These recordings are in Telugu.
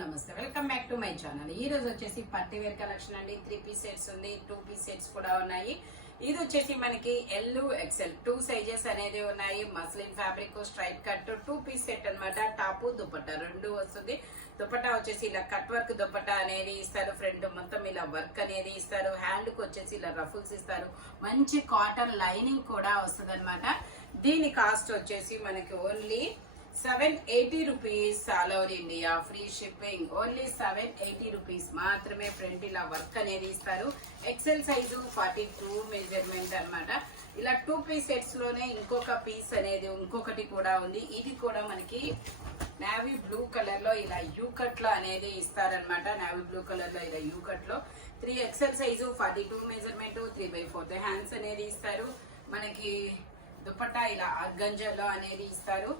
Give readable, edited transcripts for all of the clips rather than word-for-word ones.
నమస్తే welcome back to my channel. ఈ రోజు వచ్చేసి పర్టీ వేర్ కలెక్షన్ అండి. 3 పీస్ సెట్స్ ఉంది, 2 పీస్ సెట్స్ కూడా ఉన్నాయి. ఇది వచ్చేసి మనకి ఎల్ ఎక్సెల్ 2 సైజెస్ అనేది ఉన్నాయి. Muslin fabric straight cut 2 piece set అన్నమాట. టాప్ దుపట్టా రెండు వస్తుంది. దుపట్టా వచ్చేసి ఇలా కట్ వర్క్ దుపట్టా అనేది ఇస్తారు. ఫ్రంట్ మొత్తం ఇలా వర్క్ అనేది ఇస్తారు. హ్యాండ్ కు వచ్చేసి ఇలా రఫుల్స్ ఇస్తారు. మంచి కాటన్ లైనింగ్ కూడా వస్తుంది అనమాట. దీని కాస్ట్ వచ్చేసి మనకి only 780 rupees all over India, free shipping. Only 780 rupees మాత్రమే. ఫ్రంట్ ఇలా వర్క్ అనేది ఇస్తారు. ఎక్సెల్ సైజు 42 మెజర్మెంట్ అన్నమాట. ఇలా 2 పీస్ సెట్స్ లోనే ఇంకొక పీస్ అనేది ఇంకొకటి కూడా ఉంది. ఇది కూడా మనకి నావీ బ్లూ కలర్ లో ఇలా యూకట్ లో అనేది ఇస్తారనమాట. నావీ బ్లూ కలర్ లో ఇలా యూకట్ లో 3 ఎక్సెల్ సైజు 42 మెజర్మెంట్ 3/4 హ్యాండ్స్ అనేది ఇస్తారు. మనకి దుపట్టా ఇలా ఆర్గంజాలో అనేది ఇస్తారు.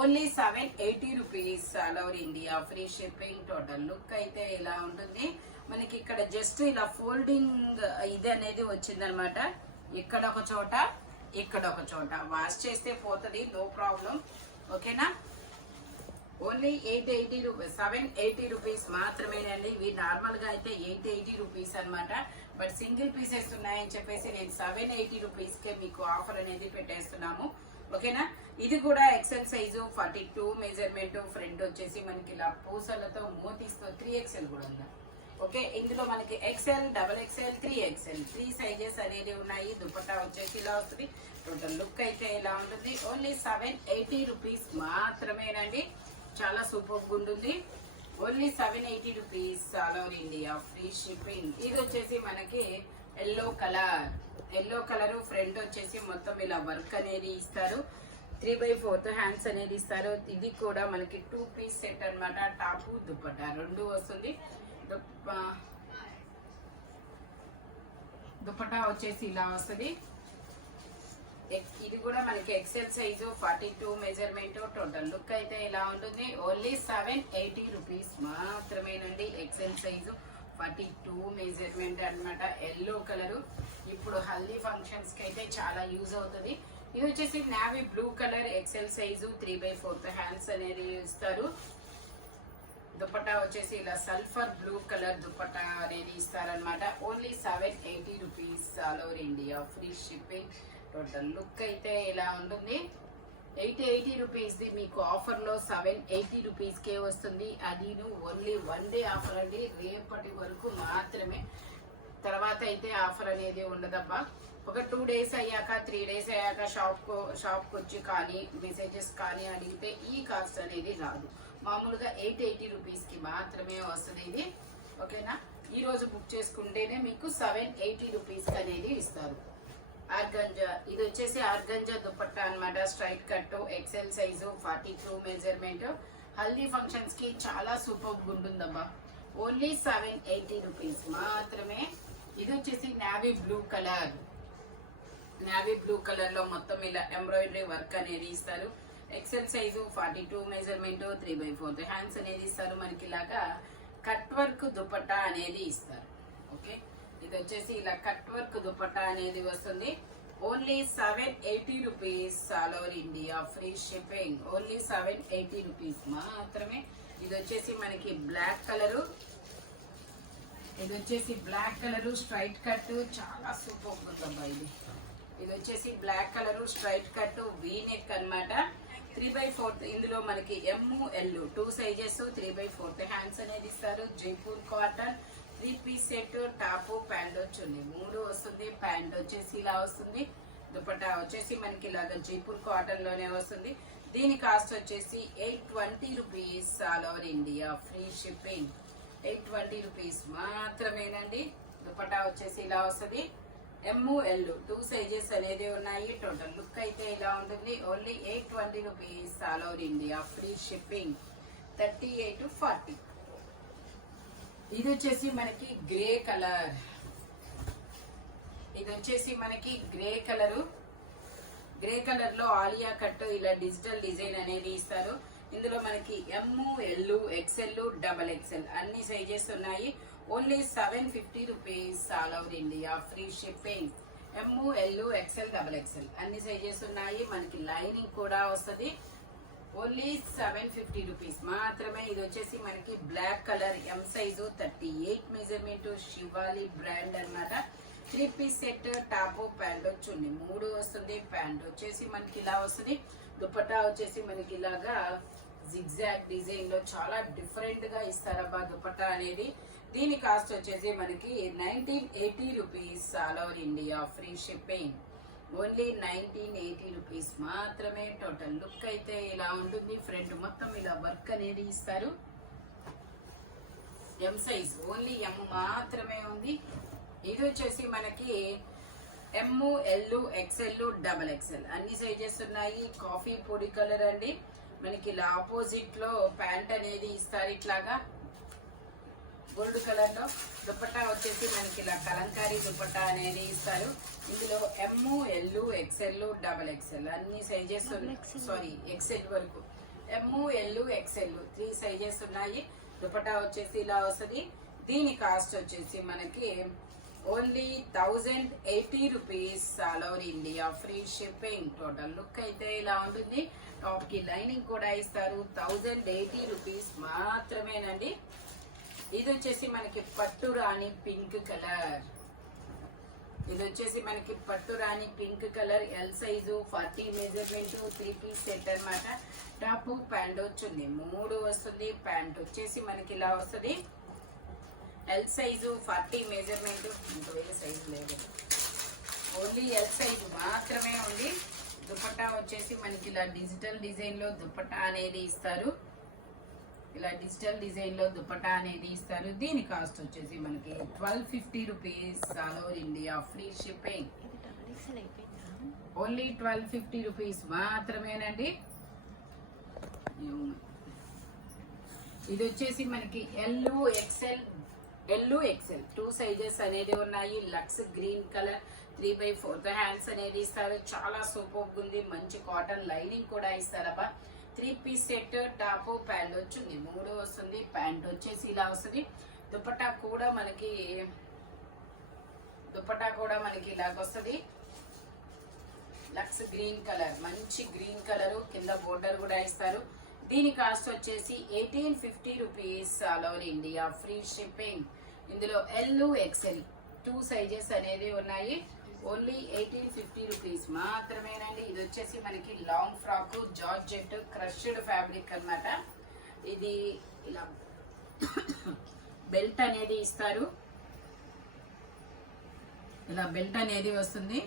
Only 780 rupees all over India, free shipping. Total look అయితే ఇలా ఉంటుంది. మనకి ఇక్కడ జస్ట్ ఇలా ఫోల్డింగ్ ఇది అనేది వచ్చిందనమాట. ఇక్కడ ఒక చోట, ఇక్కడ ఒక చోట. వాష్ చేస్తే పోతుంది, నో ప్రాబ్లం. ఓకేనా. ఓన్లీ 880 రూపీస్, 780 రూపీస్ మాత్రమేనండి. ఇవి నార్మల్ గా అయితే 880 రూపీస్ అనమాట. బట్ సింగిల్ పీసెస్ ఉన్నాయని చెప్పేసి నేను 780 రూపీస్ కే మీకు ఆఫర్ అనేది పెట్టేస్తున్నాము. ఓకేనా. ఇది కూడా ఎక్సెల్ సైజు 42 మెజర్మెంట్. ఫ్రంట్ వచ్చేసి మనకి ఇలా పూసలతో మోతీస్తో 3XL కూడా ఉంది. ఓకే. ఇందులో మనకి XL, double XL, 3XL 3 sizes అనేది ఉన్నాయి. దుపట్టా వచ్చేసి ఇలా వస్తుంది. టోటల్ లుక్ అయితే ఇలా ఉంటుంది. ఓన్లీ 780 రూపీస్ మాత్రమేనండి. చాలా సూపర్ ఉంటుంది. Only 780 rupees all over India, free shipping. ఇది వచ్చేసి మనకి yellow colour. Yellow colour front వచ్చేసి మొత్తం ఇలా వర్క్ అనేది ఇస్తారు. 3/4 హ్యాండ్స్ అనేది ఇస్తారు. ఇది కూడా మనకి 2 పీస్ సెట్ అన్నమాట. టాపు దుపట్టా రెండు వస్తుంది. దుపట్టా వచ్చేసి ఇలా వస్తుంది. ఇది కూడా మనకి XL size 42 measurement. Total look అయితే ఇలా ఉంటుంది. ఓన్లీ 780 రూపీస్ మాత్రమేనండి. ఎక్సెల్ సైజు 42 మెజర్మెంట్ అన్నమాట. ఎల్లో కలర్ ఇప్పుడు హల్దీ ఫంక్షన్స్ కి అయితే చాలా యూజ్ అవుతుంది. ఇది వచ్చేసి navy blue colour XL size 3/4 hands అనేది ఇస్తారు. దుపట్టా వచ్చేసి ఇలా సల్ఫర్ బ్లూ కలర్ దుపట్టా అనేది ఇస్తారనమాట. Only 780 rupees all over India, free shipping. Total look అయితే ఇలా ఉంటుంది. 880 రూపీస్ ది మీకు ఆఫర్ లో 780 రూపీస్ కే వస్తుంది. అది ఓన్లీ 1 డే ఆఫర్ అండి. రేపటి వరకు మాత్రమే. తర్వాత అయితే ఆఫర్ అనేది ఉండదబ్బా. ఒక 2 డేస్ అయ్యాక, 3 డేస్ అయ్యాక షాప్ వచ్చి కానీ మెసేజెస్ కానీ అడిగితే ఈ కాస్ట్ అనేది రాదు. మామూలుగా 880 రూపీస్ కి మాత్రమే వస్తుంది ఇది. ఓకేనా. ఈ రోజు బుక్ చేసుకుంటేనే మీకు 780 రూపీస్ అనేది ఇస్తారు. ఆర్గంజా. ఇది వచ్చేసి ఆర్గంజా దుపట్టా అన్నమాట. Straight cut XL size 42 measurement. Haldi functions కి చాలా సూపర్ ఉంటుందబ్బా. ఓన్లీ 780 రూపీస్ మాత్రమే. ఇది వచ్చేసి navy blue colour. Navy blue colour లో మొత్తం ఇలా ఎంబ్రాయిడరీ వర్క్ అనేది ఇస్తారు. ఎక్సెల్ సైజు 42 మెజర్మెంట్ 3/4 హ్యాండ్స్ అనేది ఇస్తారు. మనకి ఇలాగా కట్ వర్క్ దుపట్టా అనేది ఇస్తారు. ఓకే. ఇది వచ్చేసి ఇలా కట్ వర్క్ దుపట్టా అనేది వస్తుంది. Only 780 rupees all over India, free shipping. Only 780 rupees మాత్రమే. ఇది వచ్చేసి మనకి బ్లాక్ కలరు. ఇది వచ్చేసి బ్లాక్ కలరు స్ట్రైట్ కట్. చాలా సూపర్ ఉంటుందమ్మా ఇది. ఇది వచ్చేసి black colour straight cut V neck అనమాట. 3/4. ఇందులో మనకి ML 2 సైజెస్ 3/4 హ్యాండ్స్ అనేది ఇస్తారు. Jaipur cotton 3 piece set. Top pant వచ్చి 3 వస్తుంది. ప్యాంట్ వచ్చేసి ఇలా వస్తుంది. దుపట్టా వచ్చేసి మనకి ఇలాగా జైపూర్ కాటన్ లోనే వస్తుంది. దీని కాస్ట్ వచ్చేసి 820 rupees all over India, free shipping. 820 rupees మాత్రమేనండి. దుపట్టా వచ్చేసి ఇలా వస్తుంది. ML 2 సైజెస్ అనేది ఉన్నాయి. టోటల్ లుక్ అయితే ఇలా ఉంటుంది. Only 820 rupees all over India, free shipping. 38 to 40. ఇది వచ్చేసి మనకి గ్రే కలర్. ఇది వచ్చేసి మనకి గ్రే కలరు. గ్రే కలర్ లో ఆలియా కట్ ఇలా డిజిటల్ డిజైన్ అనేది ఇస్తారు. ఇందులో మనకి ML XL డబల్ XL అన్ని సైజెస్ ఉన్నాయి. Only 750 rupees all over India, free shipping. ML XL double XL అన్ని సైజెస్ ఉన్నాయి. మనకి లైనింగ్ కూడా వస్తుంది. ఓన్లీ 750 రూపీస్ మాత్రమే. ఇది వచ్చేసి మనకి black colour M size 38 measurement Shivali brand అన్నమాట. 3 piece set top pant chunni 3 వస్తుంది. ప్యాంట్ వచ్చేసి మనకి ఇలా వస్తుంది. దుపట్టా వచ్చేసి మనకి ఇలాగా జిగ్జాగ్ డిజైన్ లో చాలా డిఫరెంట్ గా ఇస్తారబ్బా దుపట్టా అనేది. దీని కాస్ట్ వచ్చేసి మనకి 1980 rupees all over India free shipping. Only 1980 rupees మాత్రమే. టోటల్ లుక్ అయితే ఇలా ఉంటుంది. ఫ్రంట్ మొత్తం ఇలా వర్క్ అనేది ఇస్తారు. ఎం సైజ్ ఓన్లీ ఎం మాత్రమే ఉంది. ఇది వచ్చేసి మనకి M, L, XL, double XL అన్ని సైజెస్ ఉన్నాయి. కాఫీ పొడి కలర్ అండి. మనకి ఇలా ఆపోజిట్ లో ప్యాంట్ అనేది ఇస్తారు ఇట్లాగా గోల్డ్ కలర్ లో. దుపట్టా వచ్చేసి మనకి ఇలా కలంకారీ దుపట్టా అనేది ఇస్తారు. ఇందులో ఎమ్, ఎల్, ఎక్స్ఎల్, డబల్ ఎక్స్ఎల్ అన్ని సైజెస్ సారీ ఎక్స్ఎల్ వరకు ఎమ్, ఎల్, ఎక్స్ఎల్ 3 సైజెస్ ఉన్నాయి. దుపట్టా వచ్చేసి ఇలా వస్తుంది. దీని కాస్ట్ వచ్చేసి మనకి only 1080 rupees all over India free shipping. Total look అయితే ఇలా ఉంటుంది. టాప్ కి లైనింగ్ కూడా ఇస్తారు. 1080 రూపీస్ మాత్రమేనండి. ఇది వచ్చేసి మనకి పట్టు రాణి పింక్ కలర్. ఇది వచ్చేసి మనకి పట్టు రాణి pink colour L size 40 measurement 3 piece set అన్నమాట. టాప్ ప్యాంట్ వచ్చింది 3 వస్తుంది. ప్యాంట్ వచ్చేసి మనకి ఇలా వస్తుంది. L size 40 measurement. ఇంకో వేరే సైజు లేదు, ఓన్లీ ఎల్ సైజు మాత్రమే ఉంది. దుపట్టా వచ్చేసి మనకి ఇలా డిజిటల్ డిజైన్ లో దుపట్టా అనేది ఇస్తారు. ఇలా డిజిటల్ డిజైన్ లో దుపట్టా అనేది ఇస్తారు. దీని కాస్ట్ వచ్చేసి మనకి 1250 rupees all over India free shipping. Only 1250 rupees మాత్రమేనండి. ఇది వచ్చేసి మనకి ఎల్, ఎక్స్ఎల్ 2 సైజెస్ అనేది ఉన్నాయి. లక్స్ గ్రీన్ కలర్ 3/4 హ్యాండ్స్ అనేది ఇస్తారు. చాలా సూపర్ ఉంది. మంచి కాటన్ లైనింగ్ కూడా ఇస్తారబ్బా. 3 పీస్ సెట్ టాప్ ప్యాంట్ వచ్చింది 3 వస్తుంది. ప్యాంట్ వచ్చేసి ఇలా వస్తుంది. దుపట్టా కూడా మనకి ఇలాగ వస్తుంది. లక్స్ గ్రీన్ కలర్ మంచి గ్రీన్ కలర్ కింద బోర్డర్ కూడా ఇస్తారు. దీని కాస్ట్ వచ్చేసి 1850 rupees all over India free shipping. ఇందులో ఎల్, ఎక్స్ఎల్ 2 సైజెస్ అనేది ఉన్నాయి. ఓన్లీ 1850 రూపీస్ మాత్రమేనండి. ఇది వచ్చేసి మనకి long frock georgette crushed fabric అన్నమాట. ఇది ఇలా బెల్ట్ అనేది ఇస్తారు. ఇలా బెల్ట్ అనేది వస్తుంది.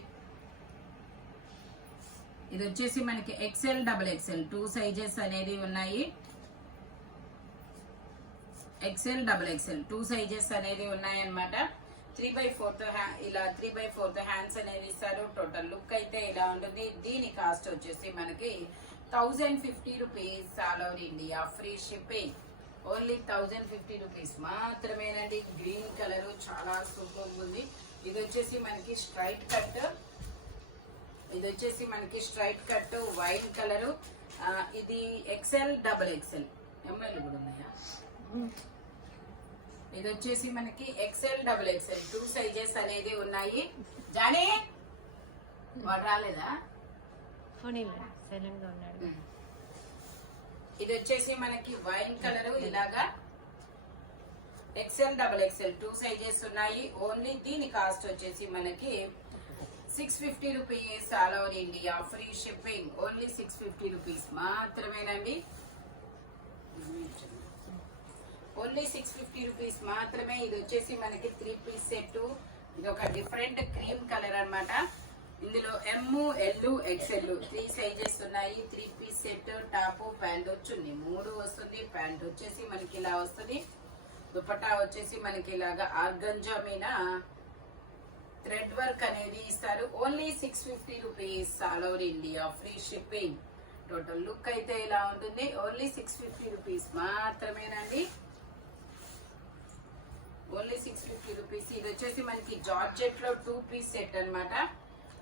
ఇది వచ్చేసి మనకి ఎక్స్ఎల్, డబల్ ఎక్స్ఎల్ 2 సైజెస్ అనేది ఉన్నాయి. ఎక్స్ఎల్, డబల్ ఎక్స్ఎల్ 2 సైజెస్ అనేది ఉన్నాయి అన్నమాట. 3/4 హ్యాండ్స్ అనేది ఇస్తారు. టోటల్ లుక్ అయితే ఇలా ఉంటుంది. దీని కాస్ట్ వచ్చేసి మనకి 1050 rupees all over India free shipping. Only 1050 rupees మాత్రమేనండి. గ్రీన్ కలర్ చాలా సూపర్ ఉంది. ఇది వచ్చేసి మనకి స్ట్రైట్ కట్ వైట్ కలర్. ఇది ఎక్స్ఎల్, డబల్ ఎక్స్ఎల్ ఎంఎల్ కూడా ఉన్నాయా? ఇది వచ్చేసి మనకి ఎక్స్ఎల్, డబుల్ ఎక్స్ఎల్ 2 సైజెస్ అనేది ఉన్నాయి. జానీ వాడు రాలేదా? ఇది వచ్చేసి మనకి వైన్ కలర్ ఇలాగా ఎక్స్ఎల్, డబుల్ ఎక్స్ఎల్ 2 సైజెస్ ఉన్నాయి. ఓన్లీ దీని కాస్ట్ వచ్చేసి మనకి 650 rupees all over India free shipping. Only 650 rupees మాత్రమేనండి. ఓన్లీ 650 రూపీస్ మాత్రమే. ఇది వచ్చేసి మనకి 3 పీస్ సెట్. ఇది ఒక డిఫరెంట్ క్రీమ్ కలర్ అన్నమాట. ఇందులో ఎమ్, ఎల్, ఎక్స్ఎల్ 3 సైజెస్ ఉన్నాయి. 3 పీస్ సెట్ టాప్ ప్యాంట్ వచ్చింది 3 వస్తుంది. ప్యాంట్ వచ్చేసి మనకి ఇలా వస్తుంది. దుపట్టా వచ్చేసి మనకి ఇలాగా ఆర్గంజా మీద థ్రెడ్ వర్క్ అనేది ఇస్తారు. Only 650 rupees all over India free shipping. Total look అయితే ఇలా ఉంటుంది. ఓన్లీ 650 రూపీస్ మాత్రమేనండి. Only 650 rupees. ఇది వచ్చేసి మనకి జార్జెట్ లో 2 పీస్ సెట్ అన్నమాట.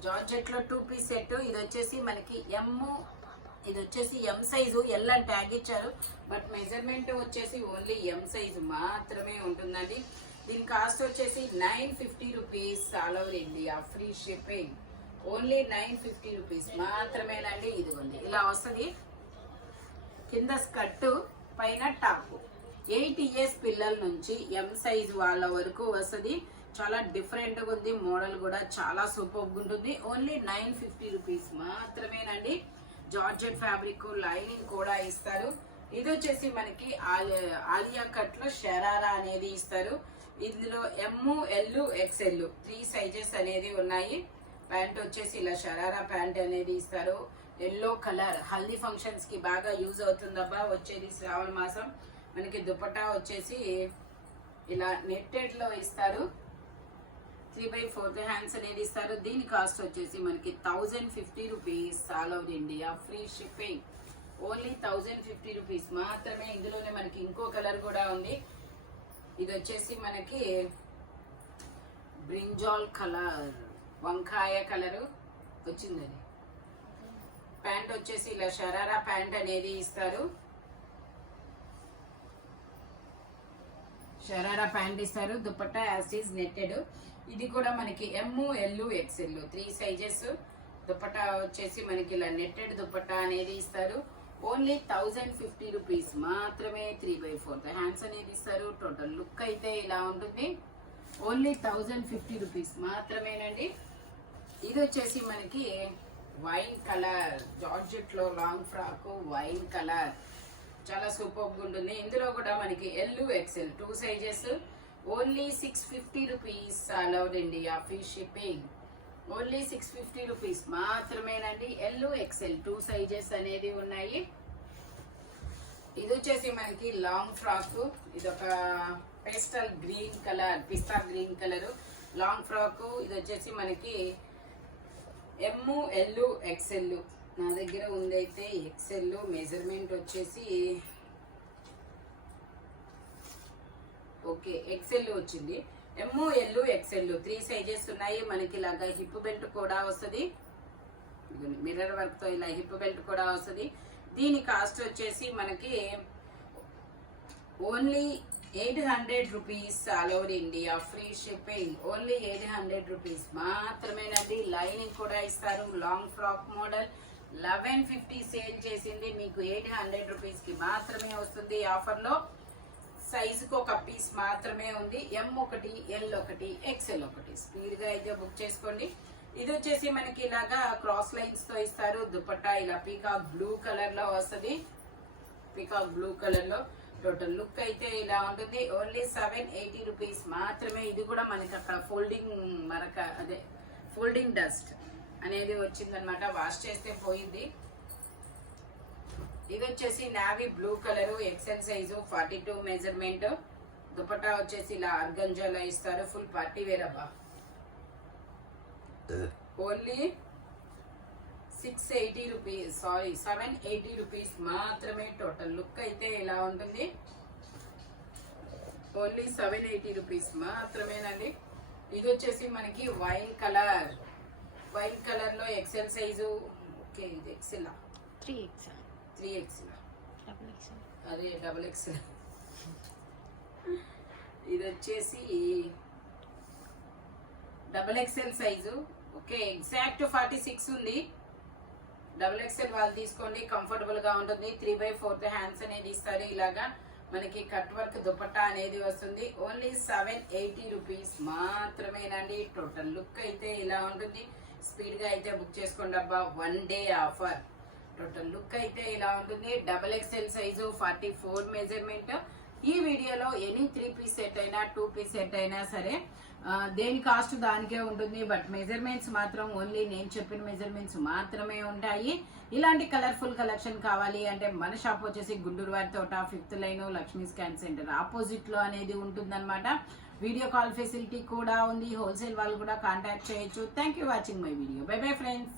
జార్జెట్ లో 2 పీస్ సెట్. ఇది వచ్చేసి మనకి ఇది వచ్చేసి ఎం సైజు. ఎల్ అని ట్యాగ్ ఇచ్చారు, బట్ మెజర్మెంట్ వచ్చేసి ఓన్లీ ఎం సైజు మాత్రమే ఉంటుందండి. దీని కాస్ట్ వచ్చేసి 950 rupees all over India free shipping. Only 950 rupees మాత్రమేనండి. ఇదిగోండి ఇలా వస్తుంది. కింద స్కర్ట్ పైన టాప్. 8 ఇయర్స్ పిల్లల నుంచి ఎం సైజ్ వాళ్ళ వరకు వస్తుంది. చాలా డిఫరెంట్ గా ఉంది. మోడల్ కూడా చాలా సూపర్ గా ఉంటుంది. ఓన్లీ 950 రూపీస్ మాత్రమేనండి. జార్జెట్ ఫ్యాబ్రిక్ లైనింగ్ కూడా ఇస్తారు. ఇది వచ్చేసి మనకి ఆలియా కట్ లో షరారా అనేది ఇస్తారు. ఇందులో ఎమ్, ఎల్, ఎక్స్ఎల్ 3 సైజెస్ అనేది ఉన్నాయి. ప్యాంట్ వచ్చేసి ఇలా షరారా ప్యాంట్ అనేది ఇస్తారు. ఎల్లో కలర్ హల్దీ ఫంక్షన్స్ కి బాగా యూజ్ అవుతుందబ్బా వచ్చేది శ్రావణ మాసం. మనకి దుపట్టా వచ్చేసి ఇలా నెట్టెడ్ లో ఇస్తారు. 3/4 హ్యాండ్స్ అనేది ఇస్తారు. దీని కాస్ట్ వచ్చేసి మనకి 1050 rupees. All over India free shipping. Only 1050 rupees మాత్రమే. ఇందులోనే మనకి ఇంకో కలర్ కూడా ఉంది. ఇది వచ్చేసి మనకి బ్రింజాల్ కలర్, వంకాయ కలర్ వచ్చింది. ప్యాంట్ వచ్చేసి ఇలా షరారా ప్యాంట్ అనేది ఇస్తారు. షరారా ప్యాంట్ ఇస్తారు. Dupatta as is netted. ఇది కూడా మనకి M, L, XL 3 sizes. Dupatta వచ్చేసి మనకి ఇలా నెట్టెడ్ దుపట్టా అనేది ఇస్తారు. ఓన్లీ 1050 రూపీస్ మాత్రమే. 3/4 హ్యాండ్స్ అనేది ఇస్తారు. టోటల్ లుక్ అయితే ఇలా ఉంటుంది. ఓన్లీ 1050 రూపీస్ మాత్రమేనండి. ఇది వచ్చేసి మనకి వైన్ కలర్ జార్జెట్ లో లాంగ్ ఫ్రాక్ వైన్ కలర్ చాలా సూపర్ గా ఉంటుంది. ఇందులో కూడా మనకి L, XL 2 sizes. Only 650 rupees. All over India free shipping. Only 650 rupees మాత్రమేనండి. ఎల్, ఎక్స్ఎల్ 2 సైజెస్ అనేది ఉన్నాయి. ఇది వచ్చేసి మనకి లాంగ్ ఫ్రాక్. ఇది ఒక పేస్టల్ గ్రీన్ కలర్, పిస్తా గ్రీన్ కలర్ లాంగ్ ఫ్రాక్. ఇది వచ్చేసి మనకి ఎమ్, ఎల్, ఎక్స్ఎల్. నా దగ్గర ఉందైతే ఎక్స్ఎల్. మెజర్మెంట్ వచ్చేసి ఓకే ఎక్స్ఎల్ వచ్చింది. ఎమ్, ఎల్, ఎక్స్ఎల్ 3 సైజెస్ ఉన్నాయి. మనకి ఇలాగా హిప్ బెల్ట్ కూడా వస్తుంది. మిర్రర్ వర్క్ తో ఇలా హిప్ బెల్ట్ కూడా వస్తుంది. దీని కాస్ట్ వచ్చేసి మనకి only 800 rupees. All over India free shipping. Only 800 rupees మాత్రమేనండి. లైనింగ్ కూడా ఇస్తారు. లాంగ్ ఫ్రాక్ మోడల్ 1150 సేల్ చేసింది. మీకు 800 రూపీస్ కి మాత్రమే వస్తుంది. ఆఫర్ లో సైజుకు ఒక పీస్ మాత్రమే ఉంది. ఎం 1, ఎల్ 1, ఎక్స్ఎల్ 1. స్పీడ్ గా అయితే బుక్ చేసుకోండి. ఇది వచ్చేసి మనకి ఇలాగా క్రాస్ లైన్స్ తో ఇస్తారు. దుపట్టా ఇలా పీకాక్ బ్లూ కలర్ లో వస్తుంది. పీకాక్ బ్లూ కలర్ లో టోటల్ లుక్ అయితే ఇలా ఉంటుంది. ఓన్లీ 780 రూపీస్ మాత్రమే. ఇది కూడా మనకి అక్కడ ఫోల్డింగ్ మరక అదే ఫోల్డింగ్ డస్ట్ అనేది వచ్చిందనమాట. వాష్ చేస్తే పోయింది. ఇది వచ్చేసి navy blue colour XL size 42 measurement. Dupatta వచ్చేసి ఇలా ఆర్గంజాలో ఇస్తారు. ఫుల్ పార్టీ వేర్ అబ్బా. ఓన్లీ 680 రూపీస్, సారీ 780 రూపీస్ మాత్రమే. టోటల్ లుక్ అయితే ఇలా ఉంటుంది. ఓన్లీ 780 రూపీస్ మాత్రమేనండి. ఇది వచ్చేసి మనకి వైన్ కలర్. వైన్ కలర్ లో ఎక్సెల్ సైజు. ఓకే ఇది ఎక్సెల్ 3XL అదే XXL. ఇది వచ్చేసి XXL సైజు. ఓకే ఎగ్జాక్ట్ 46 ఉంది. XXL వాళ్ళు తీసుకోండి, కంఫర్టబుల్ గా ఉంటుంది. 3/4 హ్యాండ్స్ అనేది ఇస్తారు. ఇలాగా మనకి కట్ వర్క్ దుపట్టా అనేది వస్తుంది. ఓన్లీ 780 రూపీస్ మాత్రమేనండి. టోటల్ లుక్ అయితే ఇలా ఉంటుంది. స్పీడ్ గా అయితే బుక్ చేసుకోండి అబ్బా. 1 డే ఆఫర్. టోటల్ లుక్ అయితే ఇలా ఉంటుంది. XXL size 44 measurement. ఈ వీడియోలో ఎనీ 3 పీస్ సెట్ అయినా 2 పీస్ సెట్ అయినా సరే దేని కాస్ట్ దానికే ఉంటుంది. బట్ మెజర్మెంట్స్ మాత్రం ఓన్లీ నేను చెప్పిన మెజర్మెంట్స్ మాత్రమే ఉంటాయి. ఇలాంటి కలర్ఫుల్ కలెక్షన్ కావాలి అంటే మన షాప్ వచ్చేసి గుంటూరు వారి తోట 5th line Lakshmi scan centre opposite లో అనేది ఉంటుందన్నమాట. వీడియో కాల్ ఫెసిలిటీ కూడా ఉంది. హోల్సేల్ వాళ్ళు కూడా కాంటాక్ట్ చేయొచ్చు. Thank you watching my video. By bye friends.